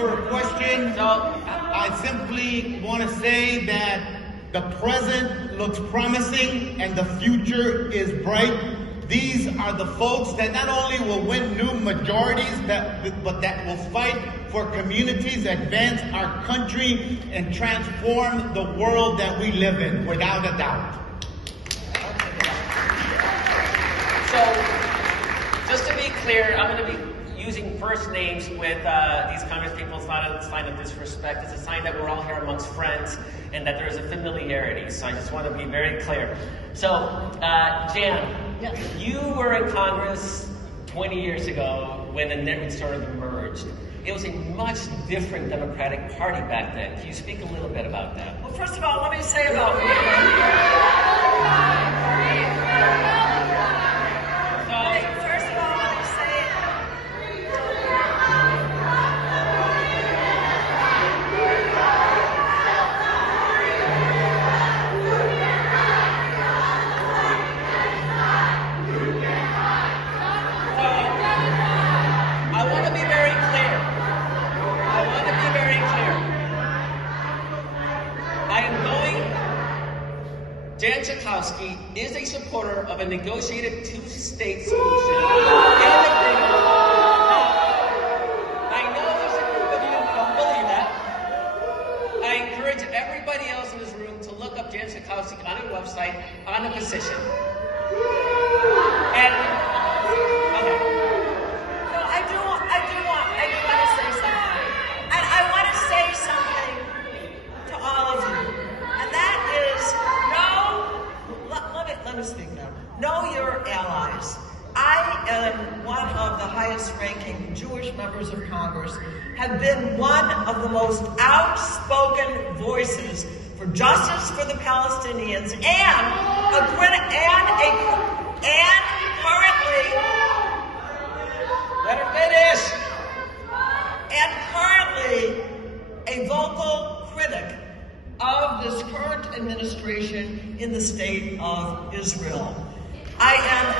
your question. I simply want to say that the present looks promising and the future is bright. These are the folks that not only will win new majorities, but that will fight for communities, advance our country, and transform the world that we live in, without a doubt. So, just to be clear, I'm going to be using first names with these Congress people. It's not a sign of disrespect. It's a sign that we're all here amongst friends and that there's a familiarity. So I just want to be very clear. So, Jan, you were in Congress 20 years ago when the Netroots sort of emerged. It was a much different Democratic Party back then. Can you speak a little bit about that? Well, first of all, let me say about me. Jan Schakowsky is a supporter of a negotiated two-state solution and agreement. I know there's a group of you who don't believe that. I encourage everybody else in this room to look up Jan Schakowsky on her website on the position. And okay. No, I do want to say something. And I want to say something to all of you. And that is let me speak now. Know your allies. I am one of the highest ranking Jewish members of Congress, have been one of the most outspoken voices for justice for the Palestinians and currently a vocal critic of this current administration in the state of Israel. I am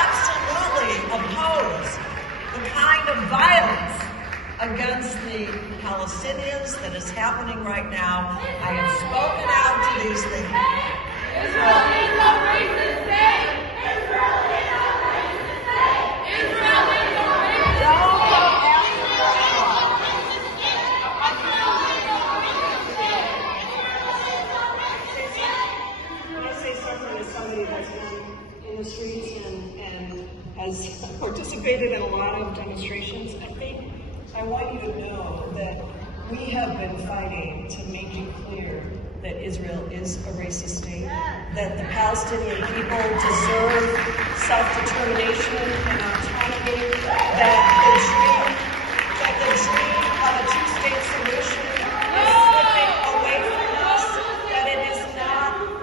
absolutely opposed to the kind of violence against the Palestinians that is happening right now. I have spoken out to these things. Israel is a racist state! Israel is a racist state! Israel is a racist state! Has been in the streets and has participated in a lot of demonstrations. I want you to know that we have been fighting to make it clear that Israel is a racist state, that the Palestinian people deserve self-determination and autonomy, that the dream of a two-state solution is slipping away from us,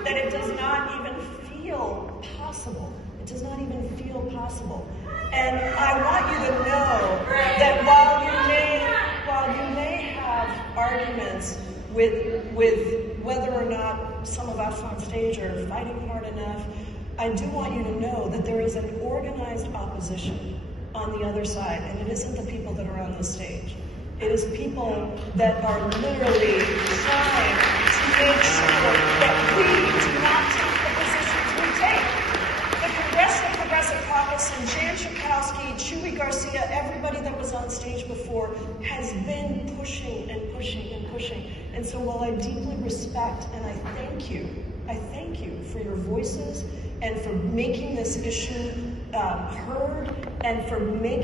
that it does not even feel possible. It does not even feel possible. And I want you to know that while you may have arguments with whether or not some of us on stage are fighting hard enough, I do want you to know that there is an organized opposition on the other side, and it isn't the people that are on the stage. It is people that are literally trying to make sure that we do not take the positions we take. The Congressional Progressive Caucus and Jan Schakowsky, Chuy Garcia, everybody that was on stage before has been pushing and pushing and pushing. And so while I deeply respect and I thank you for your voices and for making this issue heard and for making